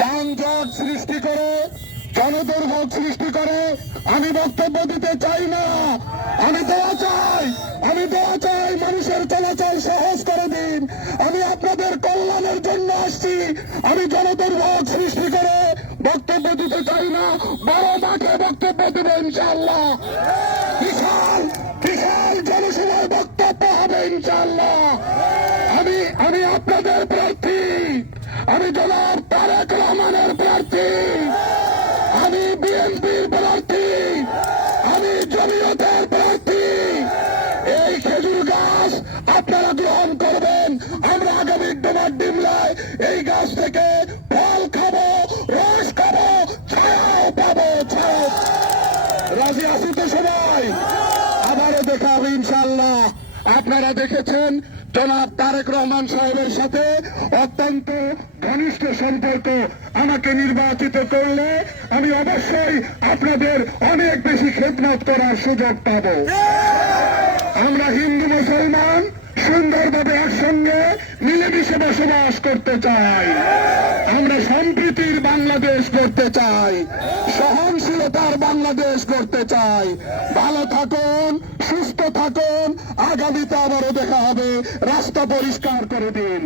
যানজট সৃষ্টি করে, জনদুর্ভোগ সৃষ্টি করে আমি বক্তব্য দিতে চাই না। আমি দোয়া চাই মানুষের চলাচল সহজ করে দিন। আমি আপনাদের কল্যাণের জন্য আসছি। আমি জনদুর্ভোগ সৃষ্টি করে বক্তব্য দিতে চাই না। বড় মাঠে বক্তব্য দেব ইনশাআল্লাহ। বিশাল বিশাল জনসভায় বক্তব্য হবে ইনশাআল্লাহ। আমি আপনাদের প্রার্থী, আমি জনাব তারেক রহমানের প্রার্থী, আমি বিএনপির প্রার্থী, আমি জমিয়তের প্রার্থী। এই খেজুর গাছ আপনারা গ্রহণ করবেন। আমরা আগামী ডোমার ডিমলায় এই গাছ থেকে ফল খাবো, রস খাবো, ছায়াও পাবো। রাজি আছি তো সবাই? আবারও দেখা হবে ইনশাআল্লাহ। আপনারা দেখেছেন জনাব তারেক রহমান সাহেবের সাথে অত্যন্ত ঘনিষ্ঠ সম্পর্ক। আমাকে নির্বাচিত করলে আমি অবশ্যই আপনাদের অনেক বেশি খেদমত করার সুযোগ পাব। আমরা হিন্দু মুসলমান সুন্দরভাবে একসঙ্গে মিলেমিশে বসবাস করতে চাই। আমরা সম্প্রীতির বাংলাদেশ করতে চাই, সহনশীলতার বাংলাদেশ করতে চাই। ভালো থাকুন, সুস্থ থাকুন। আগামীতে আবারও দেখা হবে। রাস্তা পরিষ্কার করে দিন।